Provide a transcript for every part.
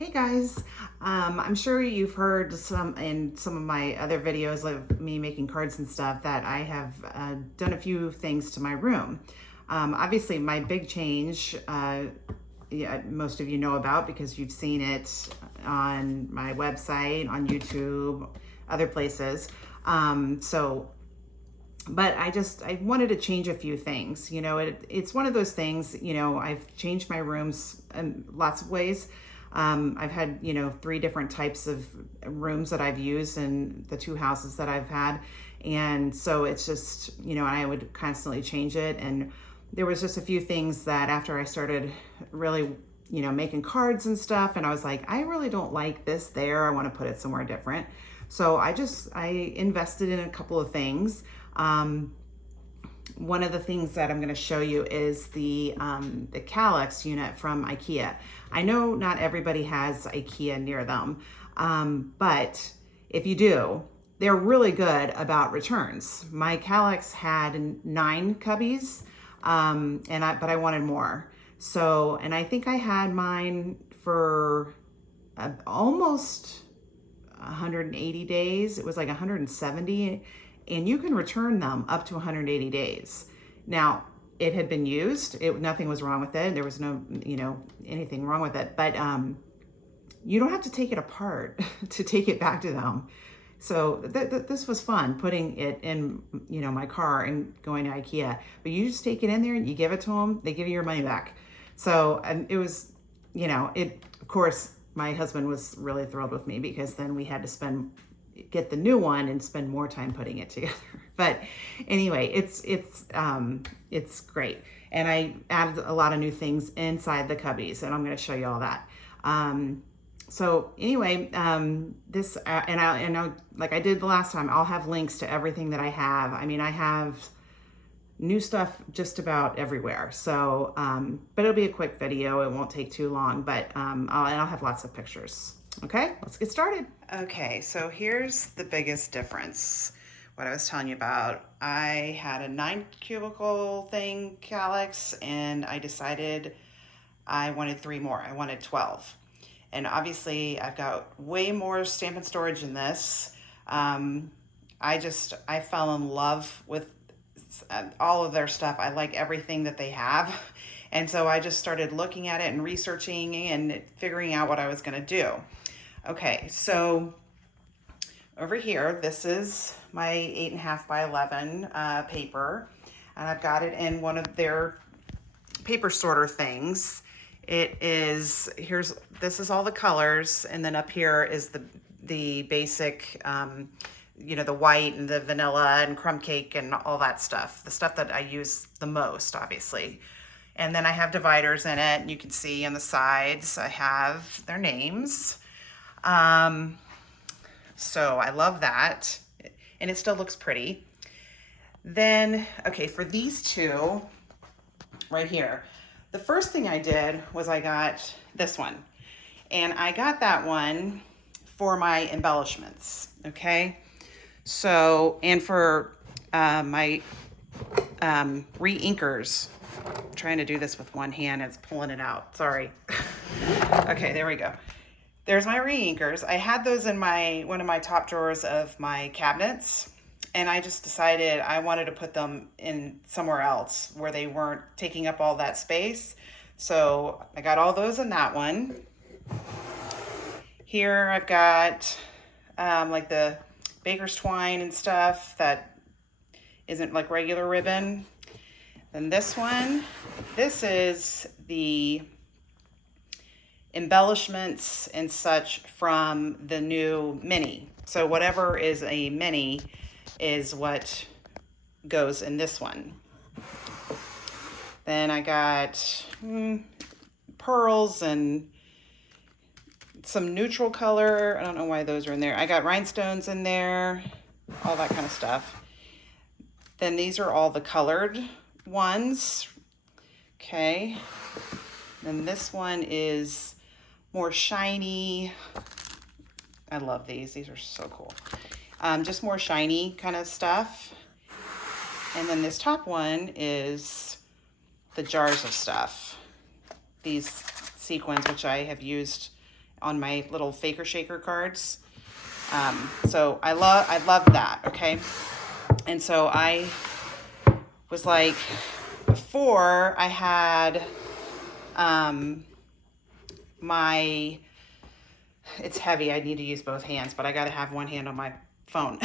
Hey guys, I'm sure you've heard in some of my other videos of me making cards and stuff that I have done a few things to my room. Obviously, my big change, yeah, most of you know about because you've seen it on my website, on YouTube, other places. So but I wanted to change a few things. It's one of those things. I've changed my rooms in lots of ways. I've had, three different types of rooms that I've used in the two houses that I've had. And so it's just, I would constantly change it. And there was just a few things that after I started really, making cards and stuff, and I was like, I really don't like this there. I want to put it somewhere different. So I invested in a couple of things. One of the things that I'm going to show you is the Kallax unit from IKEA. I know not everybody has IKEA near them, but if you do, they're really good about returns. My Kallax had 9 cubbies, but I wanted more. So, and I think I had mine for almost 180 days. It was like 170, and you can return them up to 180 days. Now, it had been used. Nothing was wrong with it. There was no, anything wrong with it. But you don't have to take it apart to take it back to them. So this was fun, putting it in, my car and going to IKEA. But you just take it in there and you give it to them. They give you your money back. So it was, of course, my husband was really thrilled with me because then we had to get the new one and spend more time putting it together. But anyway, it's great. And I added a lot of new things inside the cubbies, and I'm going to show you all that. So anyway, this, and I know, like I did the last time, I'll have links to everything that I have. I mean, I have new stuff just about everywhere. So, but it'll be a quick video. It won't take too long, but I'll have lots of pictures. Okay, let's get started. Okay, so here's the biggest difference. What I was telling you about. I had a 9 cubicle thing, Kallax, and I decided I wanted 3 more. I wanted 12. And obviously I've got way more Stampin' Storage in this. I fell in love with all of their stuff. I like everything that they have. And so I just started looking at it and researching and figuring out what I was going to do. Okay, so over here, this is my 8.5 by 11 paper. And I've got it in one of their paper sorter things. This is all the colors, and then up here is the basic, the white and the vanilla and crumb cake and all that stuff, the stuff that I use the most, obviously. And then I have dividers in it, and you can see on the sides I have their names. So I love that, and it still looks pretty. Then, okay, for these two right here, the first thing I did was I got this one, and I got that one for my embellishments, okay? So, and for my re-inkers, I'm trying to do this with one hand, it's pulling it out, sorry. Okay, there we go. There's my re-inkers. I had those in one of my top drawers of my cabinets, and I just decided I wanted to put them in somewhere else where they weren't taking up all that space. So I got all those in that one. Here I've got like the baker's twine and stuff that isn't like regular ribbon. Then this one, this is the embellishments and such from the new mini. So whatever is a mini is what goes in this one. Then I got pearls and some neutral color. I don't know why those are in there. I got rhinestones in there, all that kind of stuff. Then these are all the colored ones. Okay. Then this one is more shiny. I love these. These are so cool. Just more shiny kind of stuff. And then this top one is the jars of stuff. These sequins, which I have used on my little Faker Shaker cards. So I love that, okay? And so I was like, before I had it's heavy, I need to use both hands, but I got to have one hand on my phone.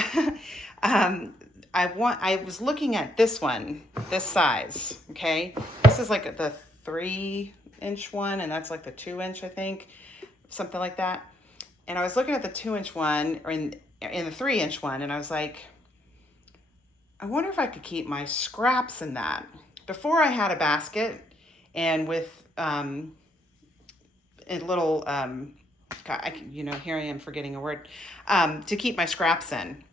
I was looking at this one, this size, okay? This is like the 3-inch one, and that's like the 2-inch, I think, something like that. And I was looking at the 2-inch one, or in the 3-inch one, and I was like, I wonder if I could keep my scraps in that. Before I had a basket, and with a little, here I am forgetting a word, to keep my scraps in.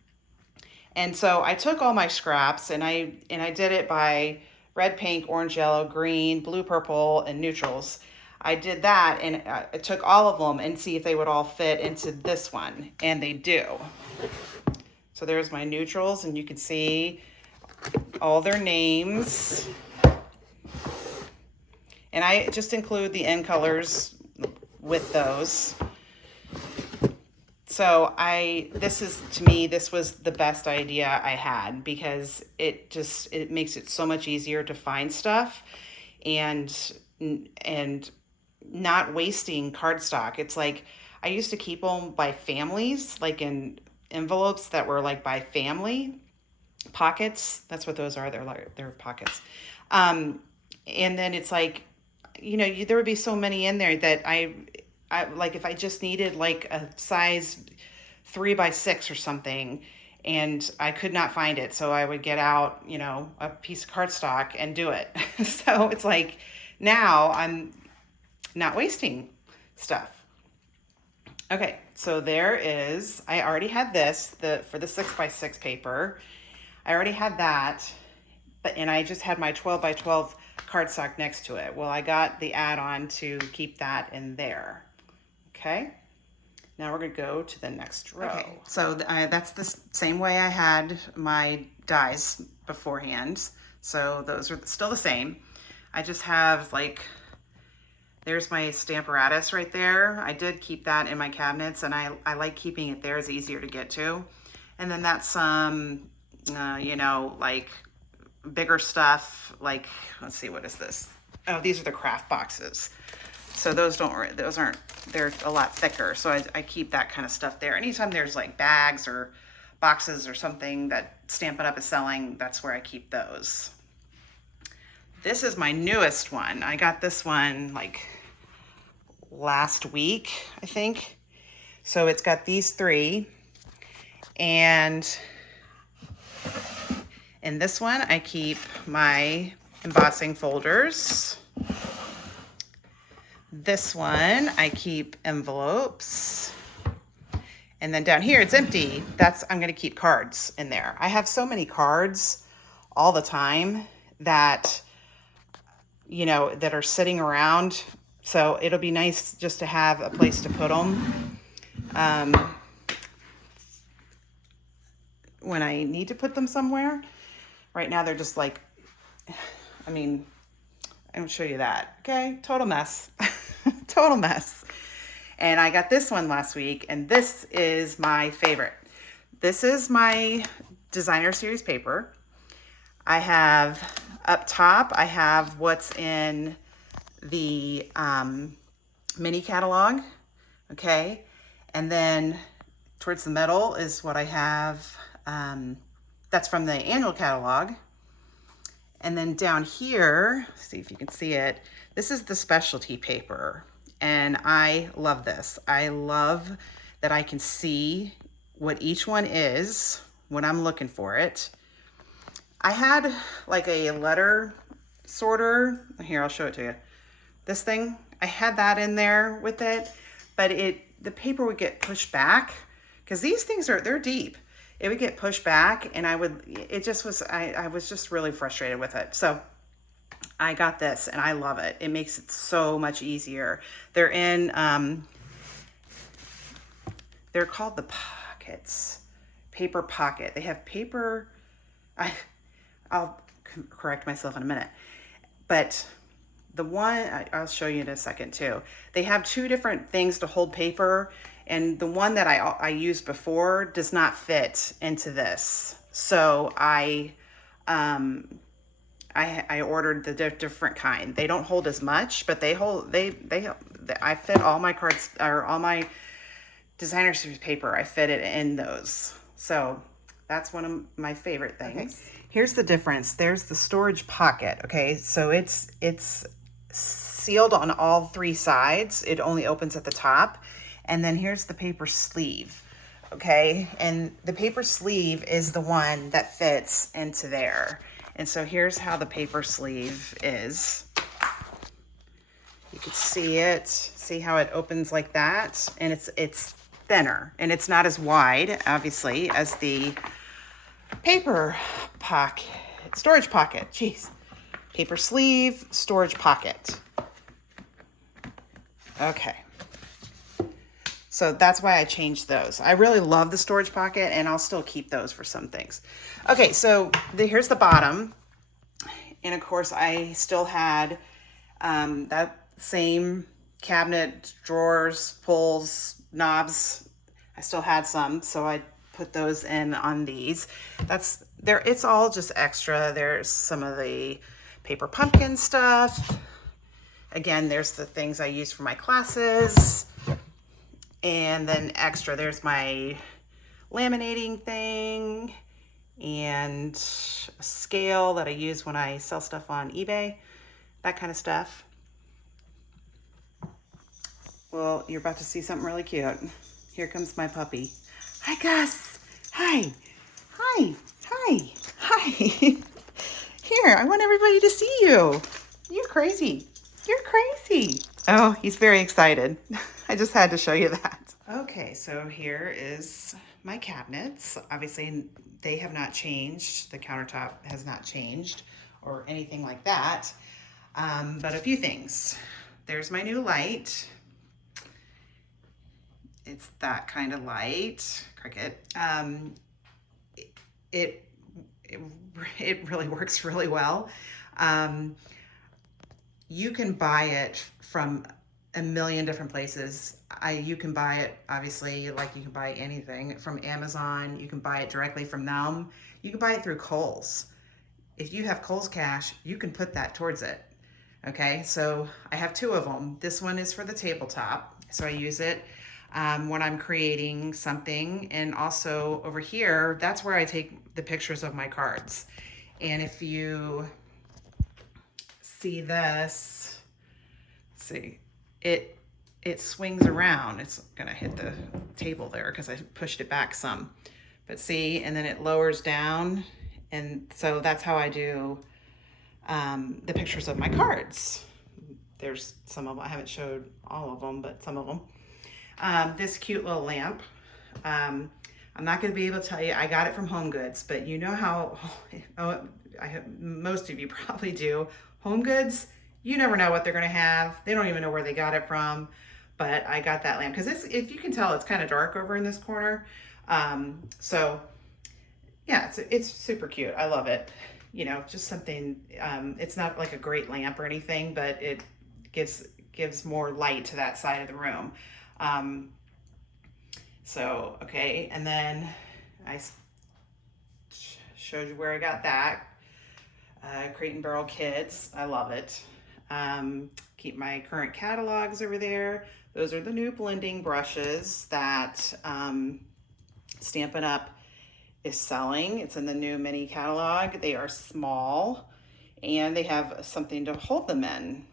And so I took all my scraps and I did it by red, pink, orange, yellow, green, blue, purple, and neutrals. I did that and I took all of them and see if they would all fit into this one, and they do. So there's my neutrals, and you can see all their names. And I just include the end colors with those. So to me, this was the best idea I had, because it makes it so much easier to find stuff and not wasting cardstock. It's like, I used to keep them by families, like in envelopes that were like by family, pockets. That's what those are. They're pockets. And then it's like, there would be so many in there that I like, if I just needed like a size 3x6 or something, and I could not find it, so I would get out, a piece of cardstock and do it. So it's like, now I'm not wasting stuff. Okay, so I already had this, for the 6x6 paper. I already had that, and I just had my 12x12 cardstock next to it. Well, I got the add-on to keep that in there. Okay, now we're gonna go to the next row. Okay, so that's the same way I had my dies beforehand. So those are still the same. I just have there's my Stamparatus right there. I did keep that in my cabinets, and I like keeping it there. It's easier to get to. And then that's some, like bigger stuff. Like, let's see, what is this? Oh, these are the craft boxes. So those aren't, they're a lot thicker. So I keep that kind of stuff there. Anytime there's like bags or boxes or something that Stampin' Up! Is selling, that's where I keep those. This is my newest one. I got this one like last week, I think. So it's got these 3. And in this one, I keep my embossing folders. This one, I keep envelopes. And then down here, it's empty. I'm gonna keep cards in there. I have so many cards all the time that, that are sitting around. So it'll be nice just to have a place to put them when I need to put them somewhere. Right now, they're just like, I'm gonna show you that. Okay, total mess. Total mess. And I got this one last week, and this is my favorite. This is my designer series paper. I have up top, I have what's in the mini catalog, okay? And then towards the middle is what I have, that's from the annual catalog. And then down here, see if you can see it, this is the specialty paper. And I love this. I love that I can see what each one is when I'm looking for it. I had like a letter sorter. Here, I'll show it to you. This thing, I had that in there with it, but the paper would get pushed back, because these things they're deep. It would get pushed back, and I was just really frustrated with it. So I got this, and I love it. It makes it so much easier. They're called the pockets, paper pocket. They have paper, I'll correct myself in a minute, but the one, I'll show you in a second too. They have two different things to hold paper, and the one that I used before does not fit into this. So I ordered the different kind. They don't hold as much, but they hold, I fit all my cards, or all my designer series paper. I fit it in those. So that's one of my favorite things. Okay. Here's the difference. There's the storage pocket. Okay. So it's sealed on all three sides. It only opens at the top. And then here's the paper sleeve. Okay. And the paper sleeve is the one that fits into there. And so here's how the paper sleeve is. You can see it, see how it opens like that. And it's thinner, and it's not as wide, obviously, as the paper pocket, storage pocket. Jeez. Paper sleeve, storage pocket. Okay. So that's why I changed those. I really love the storage pocket, and I'll still keep those for some things. Okay, so here's the bottom. And of course, I still had that same cabinet, drawers, pulls, knobs. I still had some, so I put those in on these. That's there. It's all just extra. There's some of the paper pumpkin stuff. Again, there's the things I use for my classes. And then extra, there's my laminating thing and a scale that I use when I sell stuff on eBay, that kind of stuff. Well, you're about to see something really cute. Here comes my puppy. Hi, Gus. Hi. Hi. Hi. Hi. Here, I want everybody to see you. You're crazy. You're crazy. Oh, he's very excited. I just had to show you that. Okay, so here is my cabinets. Obviously, they have not changed. The countertop has not changed or anything like that. But a few things. There's my new light. It's that kind of light, Cricut. It really works really well. You can buy it from a million different places. You can buy it, obviously, like you can buy anything from Amazon. You can buy it directly from them. You can buy it through Kohl's. If you have Kohl's Cash, you can put that towards it. Okay, so I have two of them. This one is for the tabletop, so I use it when I'm creating something. And also over here, that's where I take the pictures of my cards. And if you see this, see, it swings around. It's gonna hit the table there because I pushed it back some. But see, and then it lowers down. And so that's how I do the pictures of my cards. There's some of them, I haven't showed all of them, but some of them. This cute little lamp. I'm not going to be able to tell you, I got it from Home Goods, but you know how, most of you probably do. Home Goods, you never know what they're going to have. They don't even know where they got it from, but I got that lamp because if you can tell, it's kind of dark over in this corner. So yeah, it's super cute. I love it. You know, just something, it's not like a great lamp or anything, but it gives more light to that side of the room. So, okay. And then I showed you where I got that. Crate and Barrel Kids. I love it. Keep my current catalogs over there. Those are the new blending brushes that Stampin' Up! Is selling. It's in the new mini catalog. They are small and they have something to hold them in.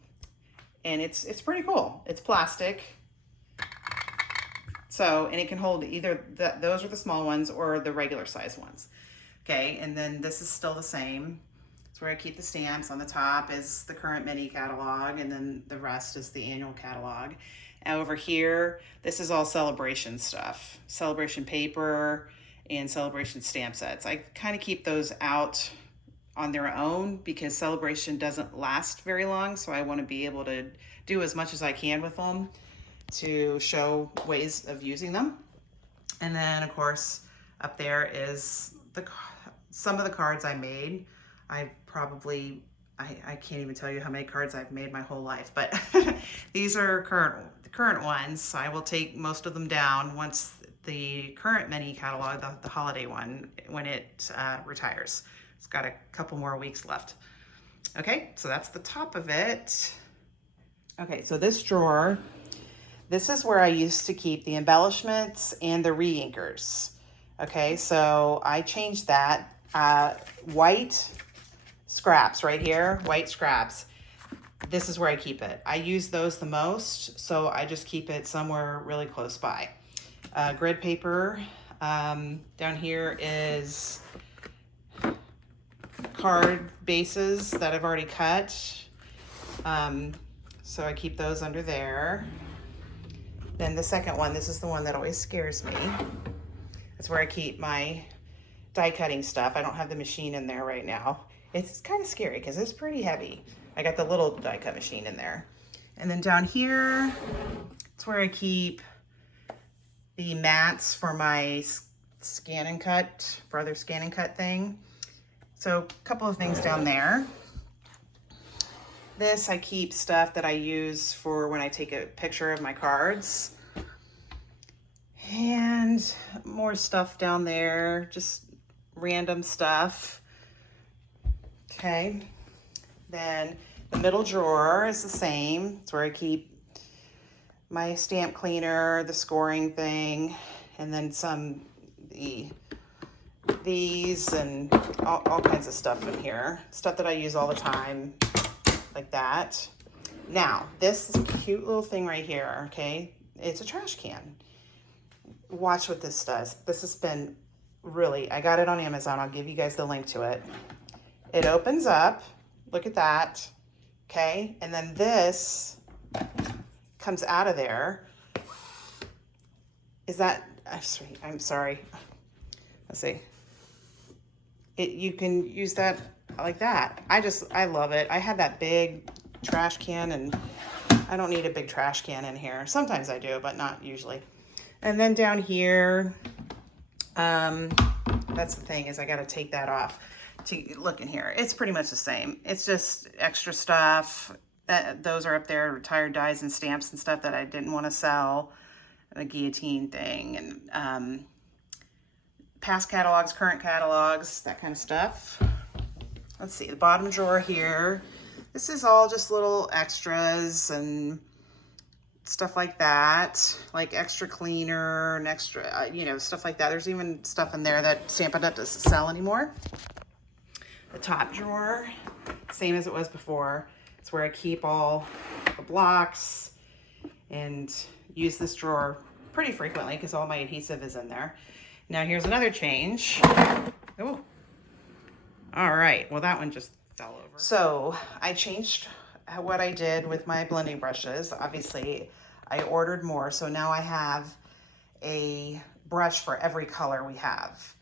And it's pretty cool. It's plastic. So, and it can hold either those are the small ones or the regular size ones. Okay, and then this is still the same. It's where I keep the stamps. On the top is the current mini catalog, and then the rest is the annual catalog. And over here, this is all Celebration stuff. Celebration paper and Celebration stamp sets. I kind of keep those out on their own because Celebration doesn't last very long, so I want to be able to do as much as I can with them to show ways of using them. And then of course up there is some of the cards I made. I probably I can't even tell you how many cards I've made my whole life, but these are current ones. So I will take most of them down once the current mini catalog, the holiday one, when it retires. It's got a couple more weeks left. Okay, so that's the top of it. Okay, so this drawer, this is where I used to keep the embellishments and the re-inkers. Okay, so I changed that. White scraps right here, white scraps. This is where I keep it. I use those the most, so I just keep it somewhere really close by. Grid paper. Down here is card bases that I've already cut. So I keep those under there. Then the second one, this is the one that always scares me. That's where I keep my die cutting stuff. I don't have the machine in there right now. It's kind of scary because it's pretty heavy. I got the little die cut machine in there. And then down here, it's where I keep the mats for my scan and cut, Brother Scan and Cut thing. So a couple of things down there. This, I keep stuff that I use for when I take a picture of my cards. And more stuff down there, just random stuff. Okay. Then the middle drawer is the same. It's where I keep my stamp cleaner, the scoring thing, and then these and all kinds of stuff in here. Stuff that I use all the time, like that. Now, this cute little thing right here, okay, it's a trash can. Watch what this does. This has been really, I got it on Amazon. I'll give you guys the link to it. It opens up, look at that, okay? And then this comes out of there. Is that, I'm sorry. Let's see. You can use that like that. I love it. I had that big trash can and I don't need a big trash can in here. Sometimes I do, but not usually. And then down here, that's the thing, is I got to take that off to look in here. It's pretty much the same. It's just extra stuff. Those are up there, retired dies and stamps and stuff that I didn't want to sell. A guillotine thing and past catalogs, current catalogs, that kind of stuff. Let's see, the bottom drawer here. This is all just little extras and stuff like that, like extra cleaner and extra, you know, stuff like that. There's even stuff in there that Stampin' Up! Doesn't sell anymore. The top drawer, same as it was before. It's where I keep all the blocks and use this drawer pretty frequently because all my adhesive is in there. Now here's another change. Oh, all right. Well, that one just fell over. So I changed what I did with my blending brushes. Obviously, I ordered more, so now I have a brush for every color we have.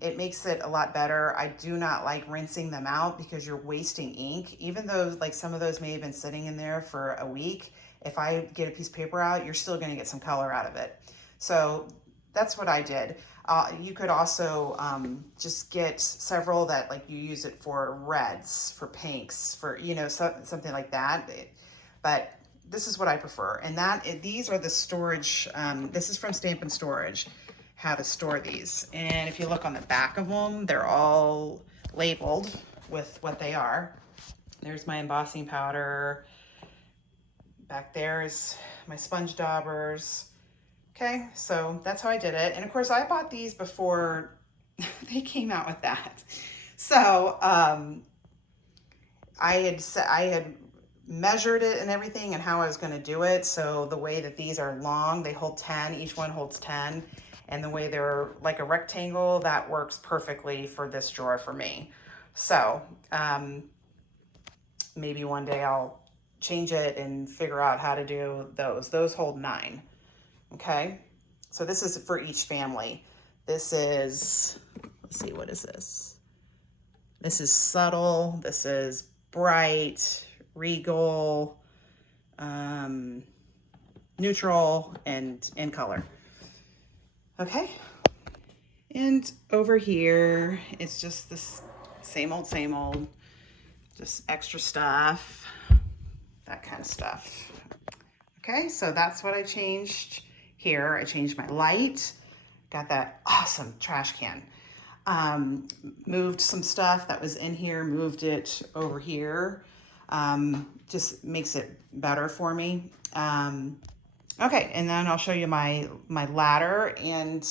It makes it a lot better. I do not like rinsing them out because you're wasting ink. Even though like some of those may have been sitting in there for a week, if I get a piece of paper out, you're still gonna get some color out of it. So that's what I did. You could also just get several that like you use it for reds, for pinks, for, you know, something like that. But this is what I prefer. And these are the storage, this is from Stampin' Storage, how to store these. And if you look on the back of them, they're all labeled with what they are. There's my embossing powder. Back there is my sponge daubers. Okay, so that's how I did it. And of course I bought these before they came out with that. So I had measured it and everything and how I was gonna do it. So the way that these are long, they hold 10, each one holds 10. And the way they're like a rectangle, that works perfectly for this drawer for me. So maybe one day I'll change it and figure out how to do those. Those hold 9. Okay, so this is for each family. This is, let's see, what is this? This is subtle, this is bright, regal, neutral, and in color. Okay, and over here, it's just this same old, just extra stuff, that kind of stuff. Okay, so that's what I changed here. I changed my light, got that awesome trash can. Moved some stuff that was in here, moved it over here. Just makes it better for me. Okay, and then I'll show you my ladder and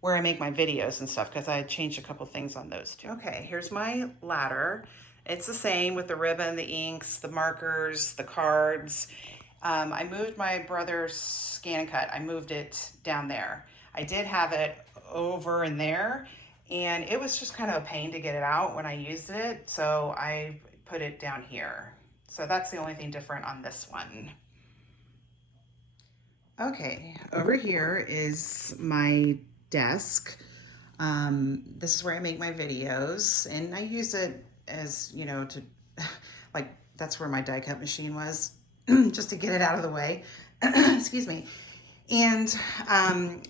where I make my videos and stuff, because I changed a couple things on those too. Okay, here's my ladder. It's the same with the ribbon, the inks, the markers, the cards. I moved my brother's Scan and Cut. I moved it down there. I did have it over in there, and it was just kind of a pain to get it out when I used it, so I put it down here. So that's the only thing different on this one. Okay, over here is my desk. This is where I make my videos, and I use it as, you know, to, like, that's where my die cut machine was, just to get it out of the way. Excuse me. And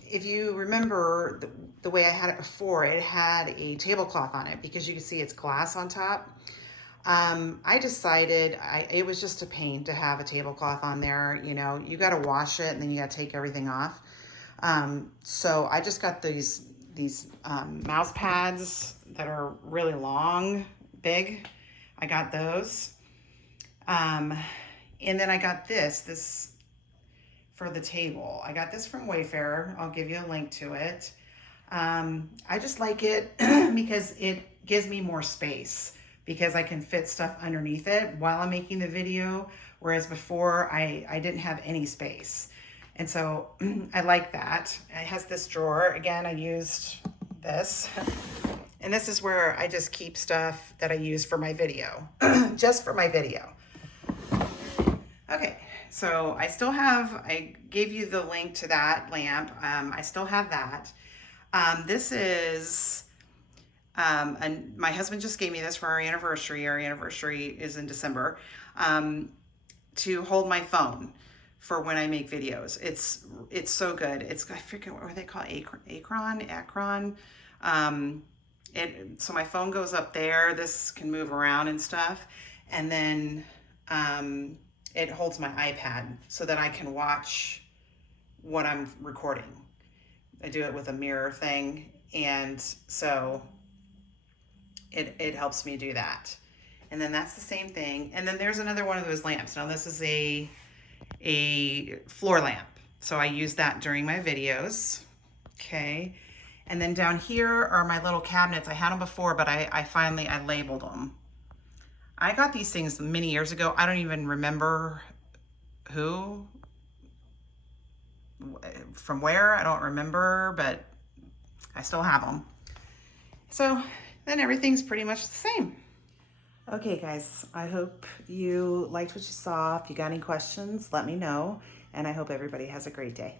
if you remember the way I had it before, it had a tablecloth on it because you can see it's glass on top. I decided it was just a pain to have a tablecloth on there. You know, you got to wash it and then you got to take everything off. So I just got these mouse pads that are really long, big. I got those. And then I got this for the table. I got this from Wayfair. I'll give you a link to it. I just like it because it gives me more space, because I can fit stuff underneath it while I'm making the video, whereas before I didn't have any space. And so I like that. It has this drawer. Again, I used this. And this is where I just keep stuff that I use for my video, just for my video. Okay, so I gave you the link to that lamp. I still have that. This is, and my husband just gave me this for our anniversary. Our anniversary is in December, to hold my phone for when I make videos. It's so good. I forget what they call it, Acron. So my phone goes up there. This can move around and stuff. And then, it holds my iPad so that I can watch what I'm recording. I do it with a mirror thing, and so it helps me do that. And then that's the same thing. And then there's another one of those lamps. Now this is a floor lamp, so I use that during my videos. Okay. And then down here are my little cabinets. I had them before, but I finally labeled them. I got these things many years ago. I don't even remember from where, I don't remember, but I still have them. So then everything's pretty much the same. Okay guys, I hope you liked what you saw. If you got any questions, let me know, and I hope everybody has a great day.